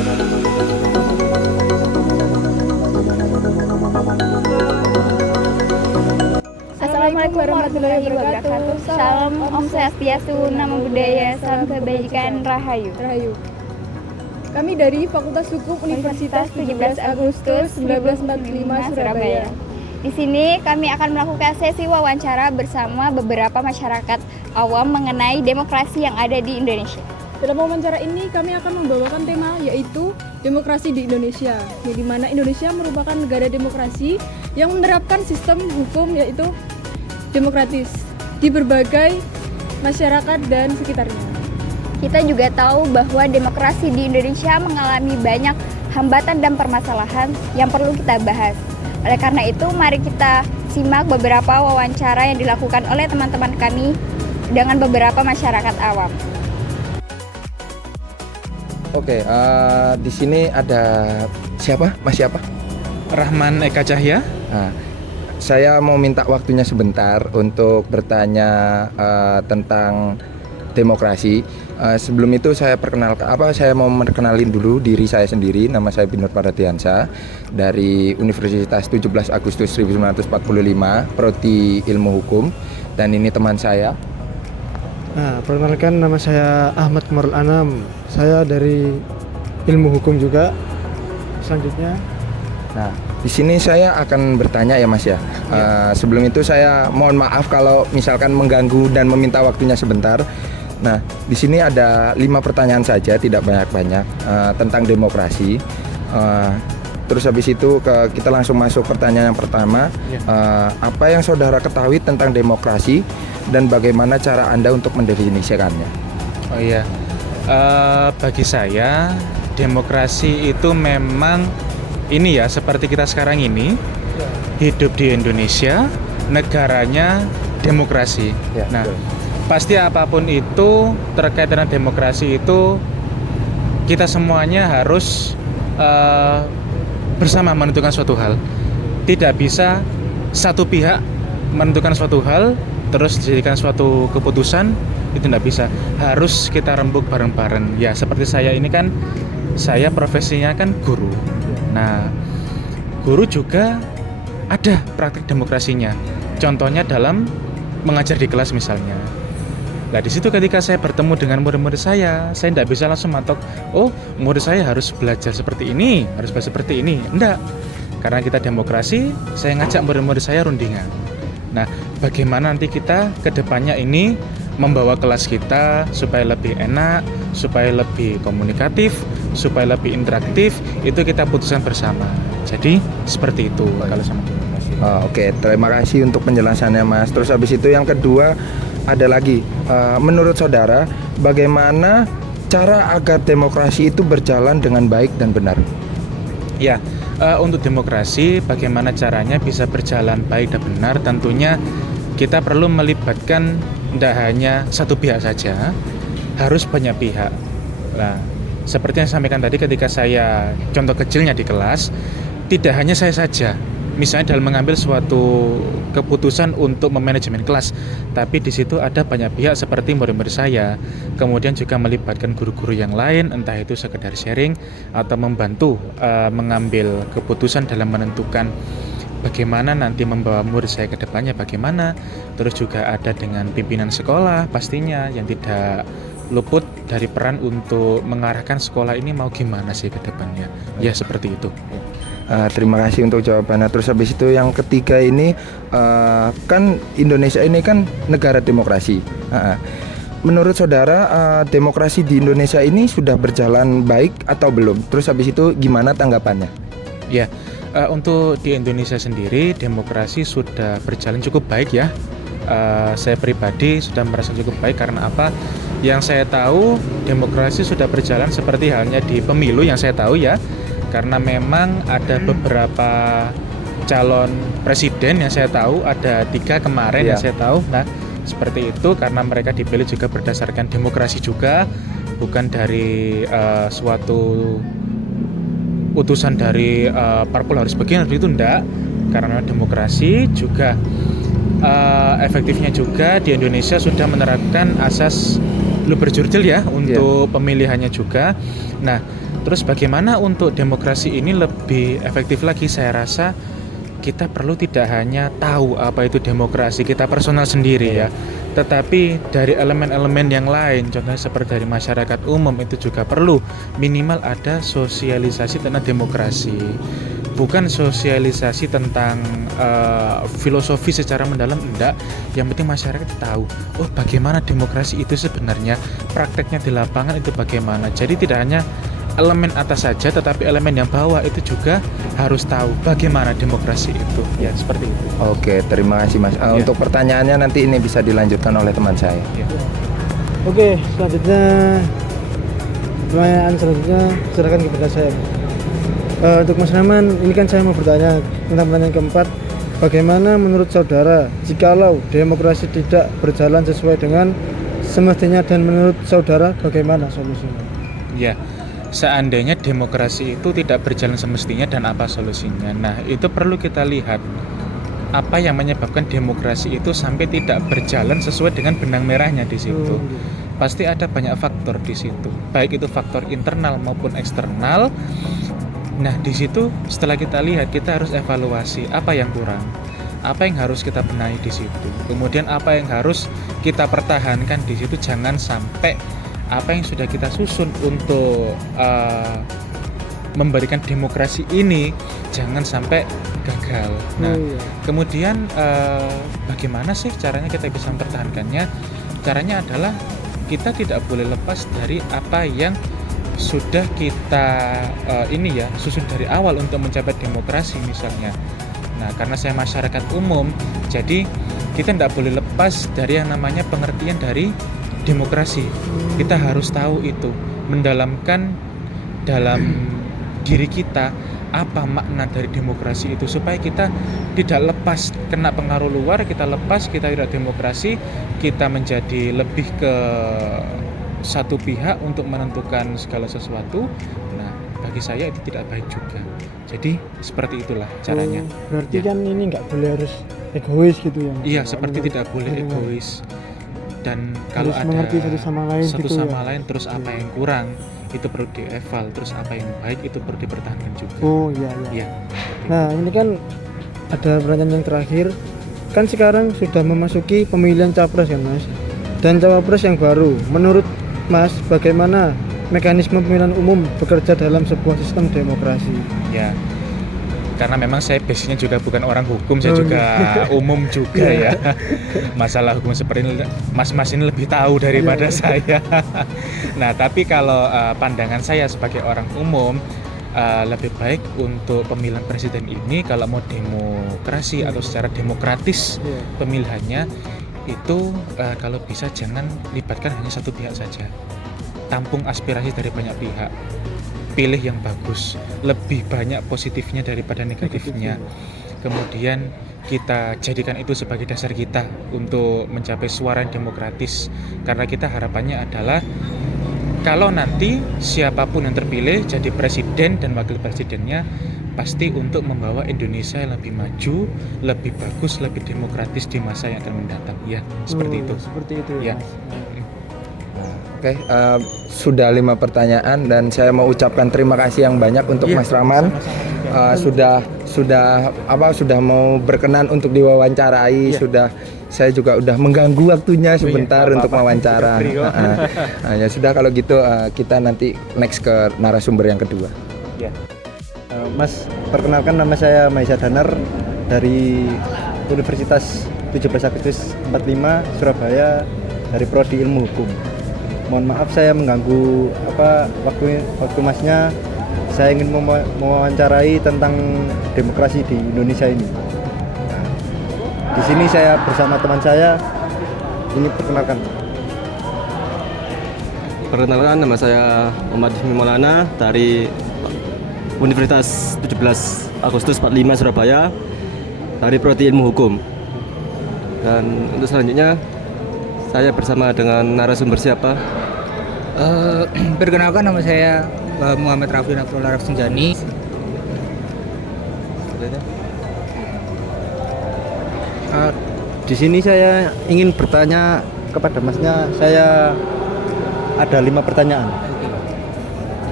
Assalamualaikum warahmatullahi wabarakatuh. Salam Om Swastiastu, Namo Buddhaya, salam kebajikan, Rahayu. Rahayu. Kami dari Fakultas Hukum Universitas 17 Agustus 1945 Surabaya. Di sini kami akan melakukan sesi wawancara bersama beberapa masyarakat awam mengenai demokrasi yang ada di Indonesia. Dalam wawancara ini kami akan membawakan tema yaitu demokrasi di Indonesia, di mana Indonesia merupakan negara demokrasi yang menerapkan sistem hukum yaitu demokratis di berbagai masyarakat dan sekitarnya. Kita juga tahu bahwa demokrasi di Indonesia mengalami banyak hambatan dan permasalahan yang perlu kita bahas. Oleh karena itu, mari kita simak beberapa wawancara yang dilakukan oleh teman-teman kami dengan beberapa masyarakat awam. Oke, di sini ada siapa? Mas siapa? Rahman Eka Cahya. Nah, saya mau minta waktunya sebentar untuk bertanya tentang demokrasi. Sebelum itu saya mau memperkenalin dulu diri saya sendiri. Nama saya Binur Paradiansyah dari Universitas 17 Agustus 1945, Prodi Ilmu Hukum. Dan ini teman saya. Nah, perkenalkan, nama saya Ahmad Kamarul Anam. Saya dari Ilmu Hukum juga. Selanjutnya. Nah, di sini saya akan bertanya ya Mas ya. Sebelum itu saya mohon maaf kalau misalkan mengganggu dan meminta waktunya sebentar. Nah, di sini ada 5 pertanyaan saja, tidak banyak-banyak tentang demokrasi. Terus habis itu kita langsung masuk pertanyaan yang pertama. Apa yang saudara ketahui tentang demokrasi dan bagaimana cara Anda untuk mendefinisikannya? Oh iya, bagi saya demokrasi itu memang ini ya, seperti kita sekarang ini hidup di Indonesia, negaranya demokrasi. Nah, pasti apapun itu terkait dengan demokrasi itu kita semuanya harus bersama menentukan suatu hal. Tidak bisa satu pihak menentukan suatu hal terus dijadikan suatu keputusan, itu tidak bisa. Harus kita rembuk bareng-bareng. Ya, seperti saya ini kan, saya profesinya kan guru. Nah, guru juga ada praktik demokrasinya. Contohnya dalam mengajar di kelas misalnya. Nah, di situ ketika saya bertemu dengan murid-murid saya tidak bisa langsung matok, oh murid saya harus belajar seperti ini, harus belajar seperti ini. Enggak, karena kita demokrasi, saya ngajak murid-murid saya rundingan. Nah, bagaimana nanti kita ke depannya ini membawa kelas kita supaya lebih enak, supaya lebih komunikatif, supaya lebih interaktif, itu kita putuskan bersama. Jadi seperti itu kalau sama demokrasi. Oke, terima kasih untuk penjelasannya Mas. Terus habis itu yang kedua ada lagi, menurut saudara bagaimana cara agar demokrasi itu berjalan dengan baik dan benar? Ya, untuk demokrasi bagaimana caranya bisa berjalan baik dan benar, tentunya kita perlu melibatkan tidak hanya satu pihak saja, harus banyak pihak. Nah, seperti yang saya sampaikan tadi ketika saya contoh kecilnya di kelas, tidak hanya saya saja, misalnya dalam mengambil suatu keputusan untuk memanajemen kelas, tapi di situ ada banyak pihak seperti murid-murid saya, kemudian juga melibatkan guru-guru yang lain, entah itu sekedar sharing atau membantu mengambil keputusan dalam menentukan bagaimana nanti membawa murid saya ke depannya bagaimana. Terus juga ada dengan pimpinan sekolah pastinya yang tidak luput dari peran untuk mengarahkan sekolah ini mau gimana sih ke depannya. Ya seperti itu. Terima kasih untuk jawabannya. Terus habis itu yang ketiga ini, kan Indonesia ini kan negara demokrasi. Menurut saudara, demokrasi di Indonesia ini sudah berjalan baik atau belum? Terus habis itu gimana tanggapannya? Ya, untuk di Indonesia sendiri demokrasi sudah berjalan cukup baik ya. Saya pribadi sudah merasa cukup baik karena apa? Yang saya tahu demokrasi sudah berjalan seperti halnya di pemilu yang saya tahu ya. Karena memang ada beberapa calon presiden yang saya tahu, ada 3 kemarin yang saya tahu. Nah, seperti itu karena mereka dipilih juga berdasarkan demokrasi juga, bukan dari suatu utusan dari parpol harus begini itu enggak. Karena demokrasi juga efektifnya juga di Indonesia sudah menerapkan asas luber jurdil ya untuk pemilihannya juga. Nah, Terus bagaimana untuk demokrasi ini lebih efektif lagi? Saya rasa kita perlu tidak hanya tahu apa itu demokrasi kita personal sendiri ya, tetapi dari elemen-elemen yang lain, contohnya seperti dari masyarakat umum itu juga perlu minimal ada sosialisasi tentang demokrasi. Bukan sosialisasi tentang filosofi secara mendalam, enggak. Yang penting masyarakat tahu, oh bagaimana demokrasi itu sebenarnya, prakteknya di lapangan itu bagaimana. Jadi tidak hanya elemen atas saja, tetapi elemen yang bawah itu juga harus tahu bagaimana demokrasi itu. Ya, seperti itu. Oke, terima kasih Mas. Untuk pertanyaannya nanti ini bisa dilanjutkan oleh teman saya. Ya. Oke, selanjutnya pertanyaan selanjutnya silakan kepada saya. Untuk Mas Rahman, ini kan saya mau bertanya tentang pertanyaan keempat. Bagaimana menurut saudara jikalau demokrasi tidak berjalan sesuai dengan semestinya, dan menurut saudara bagaimana solusinya? Ya. Seandainya demokrasi itu tidak berjalan semestinya dan apa solusinya. Nah, itu perlu kita lihat apa yang menyebabkan demokrasi itu sampai tidak berjalan sesuai dengan benang merahnya di situ. Pasti ada banyak faktor di situ, baik itu faktor internal maupun eksternal. Nah, di situ setelah kita lihat, kita harus evaluasi apa yang kurang, apa yang harus kita benahi di situ. Kemudian apa yang harus kita pertahankan di situ, jangan sampai apa yang sudah kita susun untuk memberikan demokrasi ini jangan sampai gagal. Nah, kemudian bagaimana sih caranya kita bisa mempertahankannya? Caranya adalah kita tidak boleh lepas dari apa yang sudah kita susun dari awal untuk mencapai demokrasi misalnya. Nah, karena saya masyarakat umum, jadi kita tidak boleh lepas dari yang namanya pengertian dari demokrasi. Kita harus tahu itu, mendalamkan dalam diri kita apa makna dari demokrasi itu, supaya kita tidak lepas kena pengaruh luar, kita tidak demokrasi, kita menjadi lebih ke satu pihak untuk menentukan segala sesuatu. Nah, bagi saya itu tidak baik juga. Jadi seperti itulah caranya. Berarti kan ini nggak boleh harus egois gitu ya? Iya, seperti tidak boleh egois. Dan kalau harus ada mengerti satu sama lain, terus apa yang kurang itu perlu dieval, terus apa yang baik itu perlu dipertahankan juga. Iya. Nah, ini kan ada pertanyaan yang terakhir. Kan sekarang sudah memasuki pemilihan capres kan Mas, dan cawapres yang baru. Menurut Mas, bagaimana mekanisme pemilihan umum bekerja dalam sebuah sistem demokrasi? Ya, karena memang saya basicnya juga bukan orang hukum, saya juga umum juga ya. Masalah hukum seperti ini mas-mas ini lebih tahu daripada saya. Nah, tapi kalau pandangan saya sebagai orang umum, lebih baik untuk pemilihan presiden ini kalau mau demokrasi atau secara demokratis pemilihannya itu kalau bisa jangan libatkan hanya satu pihak saja. Tampung aspirasi dari banyak pihak. Pilih yang bagus, lebih banyak positifnya daripada negatifnya. Kemudian kita jadikan itu sebagai dasar kita untuk mencapai suara yang demokratis. Karena kita harapannya adalah kalau nanti siapapun yang terpilih jadi presiden dan wakil presidennya pasti untuk membawa Indonesia yang lebih maju, lebih bagus, lebih demokratis di masa yang akan mendatang. Ya, seperti itu. Seperti itu ya. Oke, sudah 5 pertanyaan dan saya mau ucapkan terima kasih yang banyak untuk Mas Rahman. Sudah mau berkenan untuk diwawancarai. Saya juga udah mengganggu waktunya sebentar untuk wawancara. Ya sudah, kalau gitu kita nanti next ke narasumber yang kedua. Mas, perkenalkan, nama saya Maisa Danar dari Universitas 17 Agustus 45 Surabaya, dari Prodi Ilmu Hukum. Mohon maaf saya mengganggu waktu Masnya. Saya ingin mewawancarai tentang demokrasi di Indonesia ini. Nah, di sini saya bersama teman saya. Ini perkenalkan. Perkenalkan, nama saya Muhammad Ismi Maulana dari Universitas 17 Agustus 45 Surabaya, dari Prodi Ilmu Hukum. Dan untuk selanjutnya saya bersama dengan narasumber siapa? Perkenalkan, nama saya Muhammad Rafli Abdullah Rafsinjani. Di sini saya ingin bertanya kepada Masnya. Saya ada 5 pertanyaan.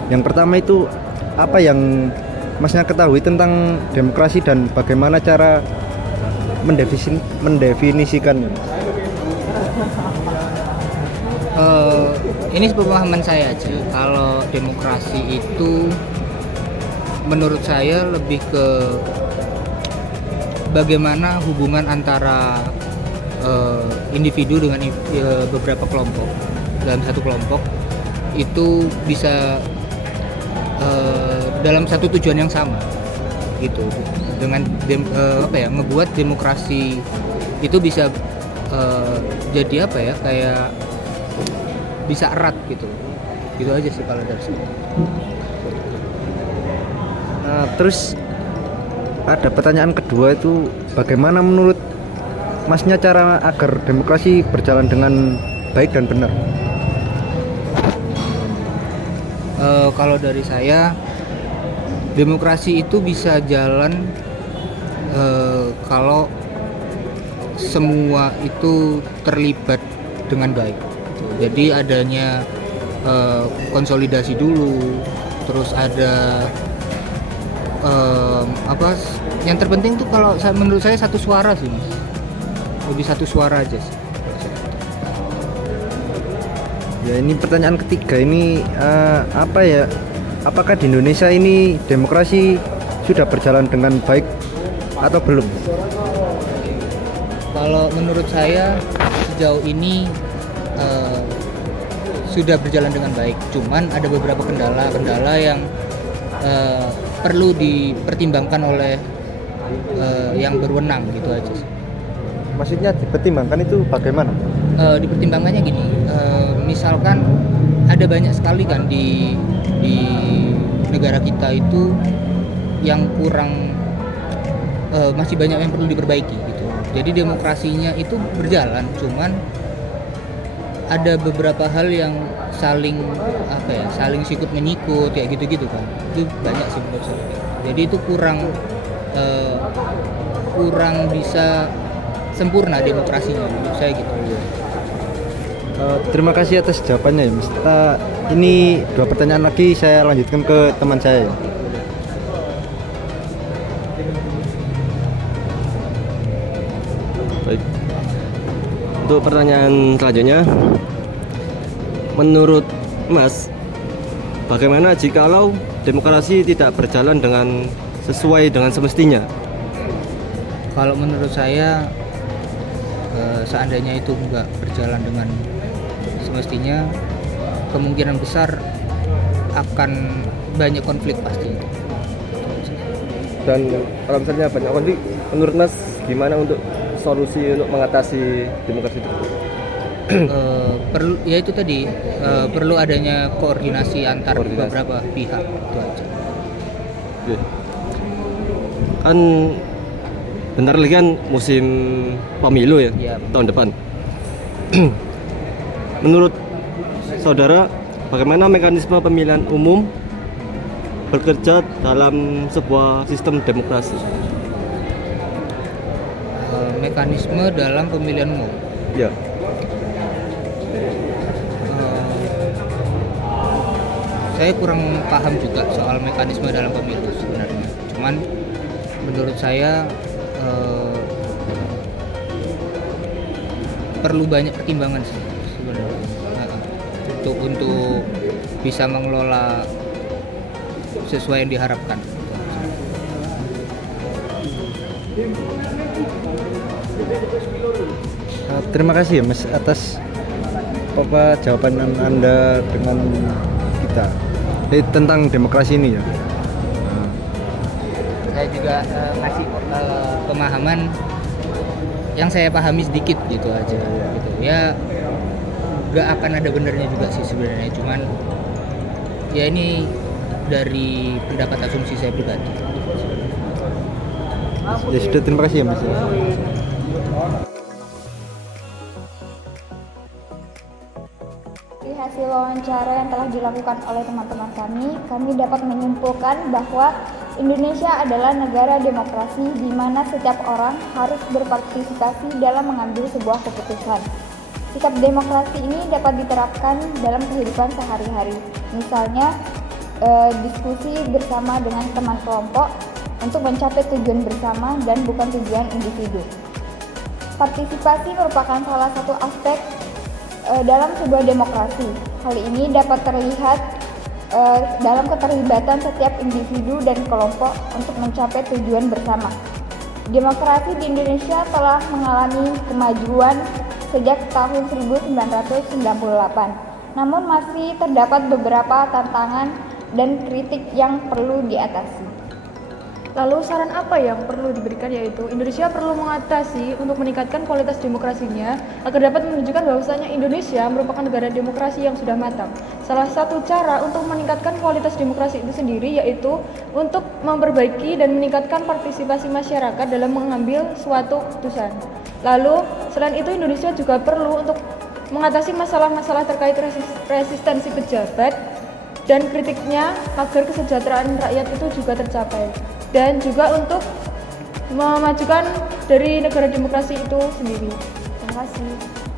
Yang pertama itu apa yang Masnya ketahui tentang demokrasi dan bagaimana cara mendefinisikannya? Ini pemahaman saya aja. Kalau demokrasi itu menurut saya lebih ke bagaimana hubungan antara individu dengan beberapa kelompok dalam satu kelompok itu bisa dalam satu tujuan yang sama gitu, dengan ngebuat demokrasi itu bisa jadi apa ya, kayak bisa erat gitu aja sih kalau dari saya. Terus ada pertanyaan kedua itu, bagaimana menurut Masnya cara agar demokrasi berjalan dengan baik dan benar? Kalau dari saya, demokrasi itu bisa jalan kalau semua itu terlibat dengan baik. Jadi adanya konsolidasi dulu, terus ada yang terpenting tuh kalau menurut saya satu suara sih, Mas. Lebih satu suara aja sih. Ya, ini pertanyaan ketiga ini apakah di Indonesia ini demokrasi sudah berjalan dengan baik atau belum? Kalau menurut saya sejauh ini sudah berjalan dengan baik. Cuman ada beberapa kendala yang perlu dipertimbangkan oleh yang berwenang gitu aja sih. Maksudnya dipertimbangkan itu bagaimana? Dipertimbangkannya gini, misalkan ada banyak sekali kan di negara kita itu yang kurang, masih banyak yang perlu diperbaiki gitu. Jadi demokrasinya itu berjalan, cuman ada beberapa hal yang saling sikut menyikut kayak gitu kan. Itu banyak sih menurut saya. Jadi itu kurang bisa sempurna demokrasinya menurut saya gitu. Terima kasih atas jawabannya ya, Mas. Ini 2 pertanyaan lagi saya lanjutkan ke teman saya. Baik. Untuk pertanyaan selanjutnya, menurut Mas, bagaimana jikalau demokrasi tidak berjalan sesuai dengan semestinya? Kalau menurut saya, seandainya itu nggak berjalan dengan semestinya, kemungkinan besar akan banyak konflik pasti. Dan kalau misalnya banyak konflik, menurut Mas gimana untuk solusi untuk mengatasi demokrasi itu? Perlu adanya koordinasi antar beberapa pihak, itu aja. Oke. Kan bentar lagi kan musim pemilu ya, Iya. tahun depan. Menurut saudara, bagaimana mekanisme pemilihan umum bekerja dalam sebuah sistem demokrasi? Mekanisme dalam pemilihan umum. Ya. Saya kurang paham juga soal mekanisme dalam pemilu sebenarnya. Cuman menurut saya perlu banyak pertimbangan sih sebenarnya untuk bisa mengelola sesuai yang diharapkan. Terima kasih ya, Mas, atas jawaban Anda dengan kita tentang demokrasi ini ya. Saya juga ngasih pemahaman yang saya pahami sedikit gitu aja gitu ya. Gak akan ada benernya juga sih sebenarnya, cuman ya ini dari pendapat asumsi saya pribadi. Ya sudah, terima kasih ya, Mas. Dari hasil wawancara yang telah dilakukan oleh teman-teman kami dapat menyimpulkan bahwa Indonesia adalah negara demokrasi di mana setiap orang harus berpartisipasi dalam mengambil sebuah keputusan. Sikap demokrasi ini dapat diterapkan dalam kehidupan sehari-hari. Misalnya, diskusi bersama dengan teman kelompok untuk mencapai tujuan bersama dan bukan tujuan individu. Partisipasi merupakan salah satu aspek dalam sebuah demokrasi. Hal ini dapat terlihat dalam keterlibatan setiap individu dan kelompok untuk mencapai tujuan bersama. Demokrasi di Indonesia telah mengalami kemajuan sejak tahun 1998, namun masih terdapat beberapa tantangan dan kritik yang perlu diatasi. Lalu saran apa yang perlu diberikan, yaitu Indonesia perlu mengatasi untuk meningkatkan kualitas demokrasinya agar dapat menunjukkan bahwasanya Indonesia merupakan negara demokrasi yang sudah matang. Salah satu cara untuk meningkatkan kualitas demokrasi itu sendiri yaitu untuk memperbaiki dan meningkatkan partisipasi masyarakat dalam mengambil suatu keputusan. Lalu selain itu Indonesia juga perlu untuk mengatasi masalah-masalah terkait resistensi pejabat dan kritiknya agar kesejahteraan rakyat itu juga tercapai, dan juga untuk memajukan dari negara demokrasi itu sendiri. Terima kasih.